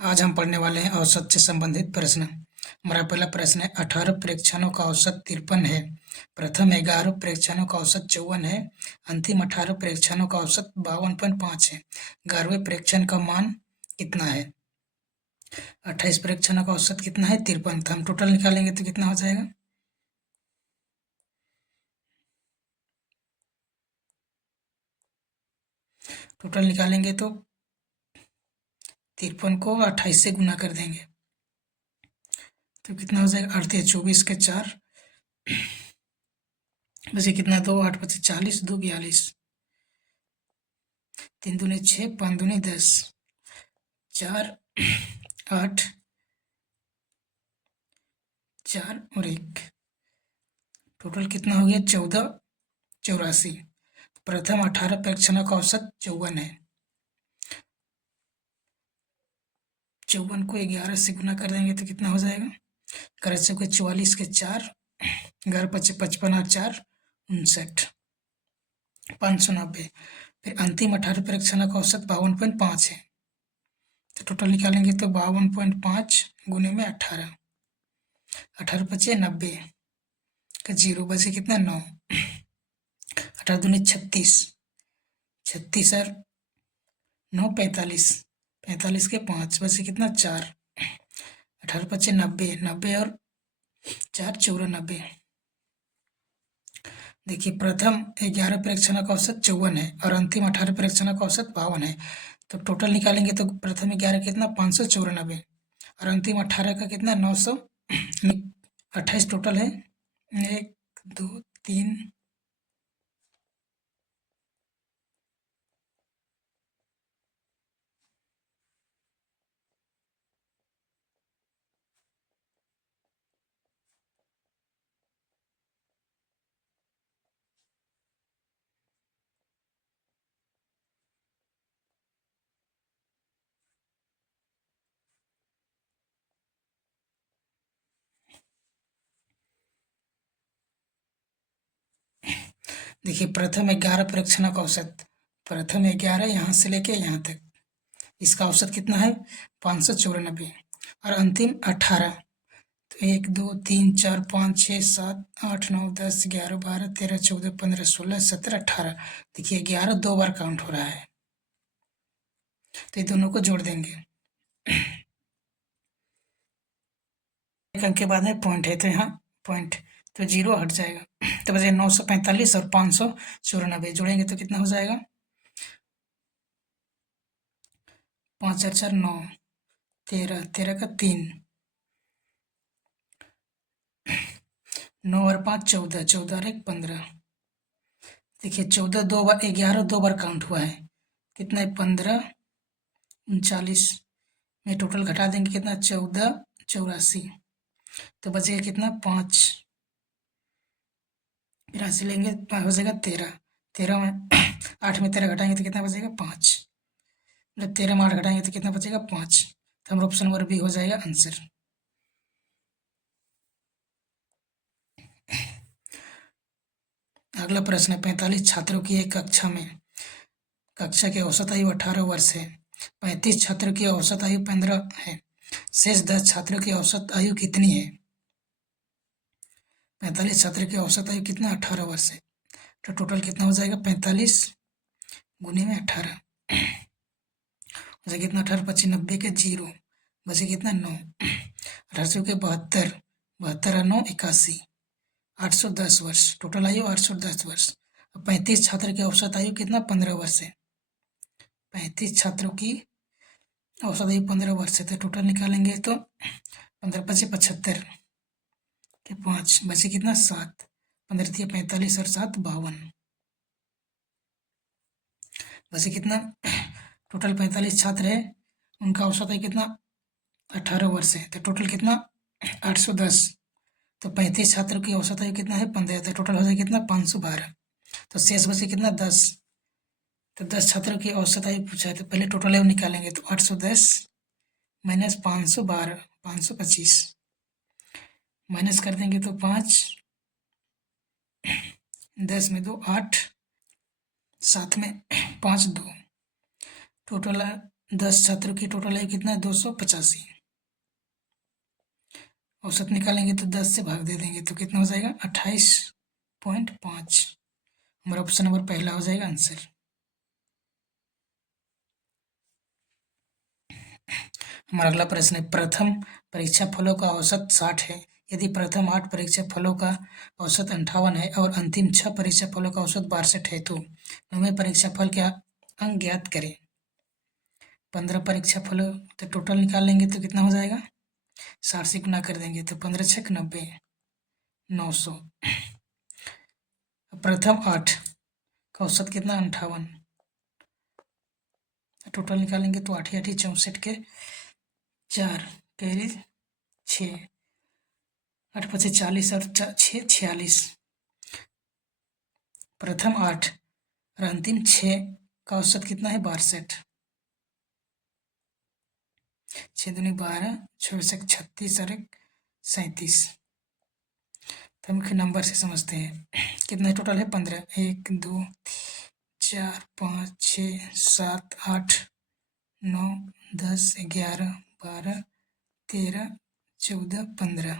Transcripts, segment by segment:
आज हम पढ़ने वाले हैं औसत से संबंधित प्रश्न। हमारा पहला प्रश्न है, 18 प्रेक्षणों का औसत 53 है। प्रथम 11 प्रेक्षणों का औसत 54 है। अंतिम 18 प्रेक्षणों का औसत 52.5 है। 11वें प्रेक्षण का मान कितना है? 28 प्रेक्षणों का औसत कितना है? 53। तो हम टोटल निकालेंगे तो कितना हो जाएगा? टोटल निकालेंगे तो 53 को 28 से गुना कर देंगे तो कितना हो जाएगा? 38, 24 के 4 बचे कितना? 2, 8 25 40, 2 42, 3 दूनी 6, 5 दूनी 10, 4 8 4 और 1, टोटल कितना हो गया? 1484। प्रथम 18 प्रेक्षणों का औसत 54 है। 54 को 11 से गुना कर देंगे तो कितना हो जाएगा? कर सके 44 के 4, 11 25 55 और 4 59, 590। फिर अंतिम 18 प्रेक्षणों का औसत 52.5 है। तो टोटल निकालेंगे तो 52.5 गुने में 18, 18 25 90 का 0 बचे कितना? 9, 18 दूनी 36, 36 और 9 45, 45 के 5 बचे कितना? 4, 18 25 90, 90 और 4 94। देखिए, प्रथम 11 प्रेक्षणों का औसत 54 है और अंतिम 18 प्रेक्षणों का औसत 52 है। तो टोटल निकालेंगे तो प्रथम 11 कितना? 594 और अंतिम 18 का कितना? 928 टोटल है। 1 2 3 देखिए, प्रथम 11 परीक्षणों का औसत, प्रथम 11 यहाँ से लेके यहाँ तक, इसका औसत कितना है? 594 और अंतिम 18। तो 1 2 3 4 5 6 7 8 9 10 11 12 13 14 15 16 17 18। देखिए, 11 दो बार काउंट हो रहा है तो ये दोनों को जोड़ देंगे। एक अंक के बाद में पॉइंट है तो यहाँ पॉइंट, तो 0 हट जाएगा तो बचे 945 और 594। जोड़ेंगे तो कितना हो जाएगा? 5 4 4 9, 13, 13 का 3, 9 और 5 14, 14 और 1 15। देखिए, 14 दो बार, 11 दो बार काउंट हुआ है, कितना है? 15 39 में टोटल घटा देंगे कितना? 14 84। तो बचेगा कितना? 5, फिर यहाँ से लेंगे हो जाएगा 13, 13 में 8 में 13 घटाएंगे तो कितना बचेगा? 5, मतलब 13 में 8 घटाएंगे तो कितना बचेगा? 5। तो हमारा ऑप्शन नंबर बी हो जाएगा आंसर। अगला प्रश्न है, 45 छात्रों की एक कक्षा में, कक्षा की औसत आयु 18 वर्ष है। 35 छात्रों की औसत आयु 15 है। शेष 10 छात्रों की औसत आयु कितनी है? 45 छात्रों की औसत आयु कितना? 18 वर्ष है। तो टोटल कितना हो जाएगा? 45 गुने में 18 बचे कितना? 18 25 90 के 0 बचे कितना? 9, 18 के 72, 72 और 9 81, 810 वर्ष। टोटल आयु 810 वर्ष। अब 35 छात्र की औसत आयु कितना? 15 वर्ष है। 35 छात्रों की औसत आयु 15 वर्ष है तो टोटल निकालेंगे तो 15 25 75 के 5 बचे कितना? 7, 15 दिया 45 और 7 52 बचे कितना? टोटल 45 छात्र है, उनका औसत आयु कितना? 18 वर्ष है तो टोटल कितना? 810। तो 35 छात्रों की औसत आयु कितना है? 15, तो टोटल हो जाए कितना? 512। तो शेष बचे कितना? 10। तो 10 छात्रों की औसत आयु पूछा है तो पहले टोटल आयु निकालेंगे तो 810 माइनस 512, 525 माइनस कर देंगे तो 5, 10 में 2 8, 7 में 5 2, टोटल 10 छात्रों की टोटल है कितना है 285। औसत निकालेंगे तो 10 से भाग दे देंगे तो कितना हो जाएगा 28.5। हमारा ऑप्शन नंबर पहला हो जाएगा आंसर। हमारा अगला प्रश्न है प्रथम परीक्षा फलों का औसत 60 है। यदि प्रथम 8 परीक्षा फलों का औसत 58 है और अंतिम 6 परीक्षा फलों का औसत 62 है तो 9वें परीक्षा फल के अंक ज्ञात करें। 15 परीक्षा फलों तो टोटल निकाल लेंगे तो कितना हो जाएगा 60 से गुना कर देंगे तो 15 छक 90, 900। प्रथम 8 का औसत कितना 58, टोटल निकालेंगे तो 8 8 64 के 4 कैरी 6, 8 5 40 और 6 46। प्रथम 8 और अंतिम 6 का औसत कितना है 62। 6 दूनी 12, 6 से 36 और 37। तो हम नंबर से समझते हैं कितना टोटल है 15, 1 2 4 5 6 7 8 9 10 11 12 13 14 15।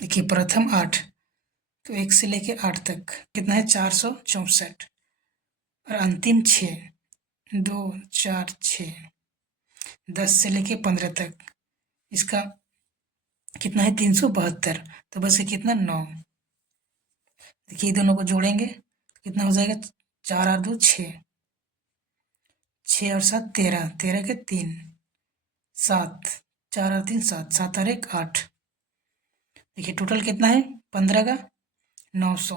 देखिए प्रथम 8 तो 1 से लेके 8 तक कितना है 464 और अंतिम 6 2 4 6 10 से लेके 15 तक इसका कितना है 372। तो बस ये कितना 9। देखिए दोनों को जोड़ेंगे कितना हो जाएगा 4 और 2 6, 6 और 7 13, 13 के 3, 7, 4 और 3 7, 7 और 1 8। देखिए टोटल कितना है 15 का 900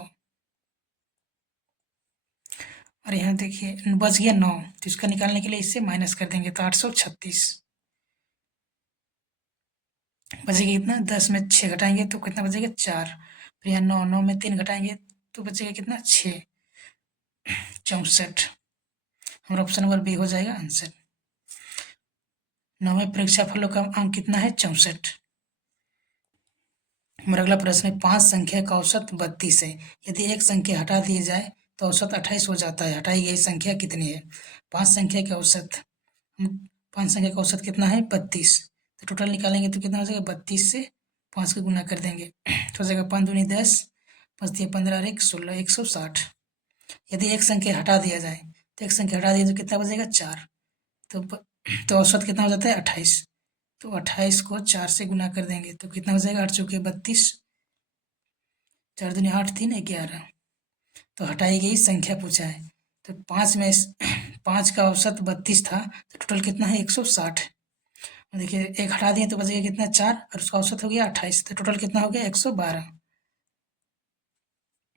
और यहाँ देखिए बच गया 9 तो इसका निकालने के लिए इससे माइनस कर देंगे तो 836 बचेगा कितना 10 में 6 घटाएंगे तो कितना बचेगा 4। फिर यहाँ 9 9 में 3 घटाएंगे तो बचेगा कितना 6 64। हमारा ऑप्शन नंबर बी हो जाएगा आंसर। 9वें परीक्षा फलों का अंक कितना है 64। हमारा अगला प्रश्न है 5 संख्या का औसत 32 है। यदि एक संख्या हटा दी जाए तो औसत 28 हो जाता है। हटाई गई संख्या कितनी है। 5 संख्या के औसत 5 संख्या का औसत कितना है 32। तो टोटल निकालेंगे तो कितना हो जाएगा 32 से 5 का गुना कर देंगे तो हो जाएगा 5 दूनी 10, 5 दिया 15 और 1 16, 160। यदि एक संख्या हटा दिया जाए तो एक संख्या हटा दिया तो कितना बचेगा 4। तो औसत कितना हो जाता है 28। तो 28 को 4 से गुना कर देंगे तो कितना हो जाएगा 8 चौके 32, 4 दूनी 8 3 11। तो हटाई गई संख्या पूछा है तो 5 में 5 का औसत 32 था तो टोटल कितना है 160। देखिए एक हटा दिए तो बचेगा कितना 4 और उसका औसत हो गया 28 तो टोटल कितना हो गया 112।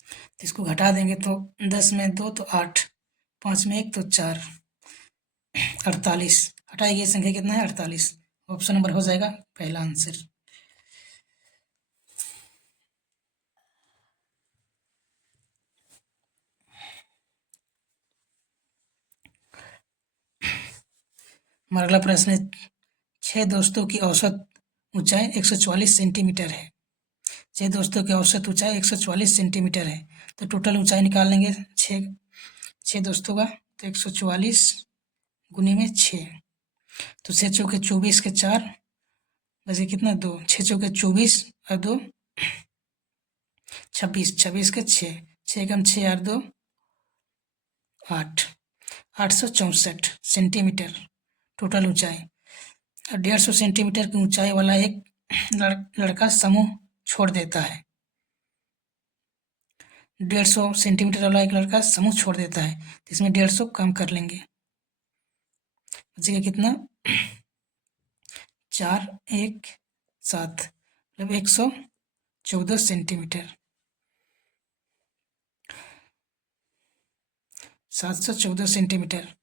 तो इसको घटा देंगे तो 10 में 2 तो 8, 5 में 1 तो 4, 48। हटाई गई संख्या कितना है 48। ऑप्शन नंबर हो जाएगा पहला आंसर। हमारा अगला प्रश्न है 6 दोस्तों की औसत ऊंचाई 144 सेंटीमीटर है। 6 दोस्तों की औसत ऊंचाई 144 सेंटीमीटर है तो टोटल ऊंचाई निकाल लेंगे 6 दोस्तों का तो 144 गुने में 6 तो 6 चौके 24 के 4 बचे कितना 2, 6 चौके 24 और 2 26, 26 के 6, 6 कम 6 और 2 8, 864 सेंटीमीटर टोटल ऊंचाई। और 150 सेंटीमीटर की ऊंचाई वाला एक लड़का समूह छोड़ देता है। 150 सेंटीमीटर वाला एक लड़का समूह छोड़ देता है तो इसमें 150 कम कर लेंगे बचेगा कितना 4 1 7 मतलब 114 सेंटीमीटर, 714 सेंटीमीटर।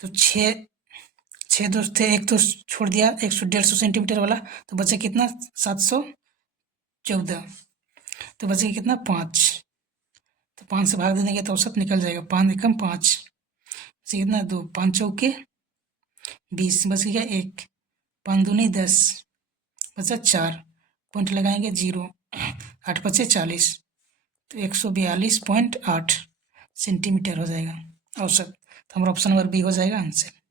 तो 6 दोस्त थे एक तो छोड़ दिया 150 सेंटीमीटर वाला तो बचे कितना 714 तो बचेगा कितना 5। तो 5 से भाग दे देंगे तो औसत निकल जाएगा 5 एकम 5 बचे कितना 2, 5 चौके 20 बच गया 1, 5 दूनी 10 बचा 4 पॉइंट लगाएंगे 0, 8 बचे 40 तो 142.8 सेंटीमीटर हो जाएगा औसत। तो हमारा ऑप्शन नंबर बी हो जाएगा आंसर।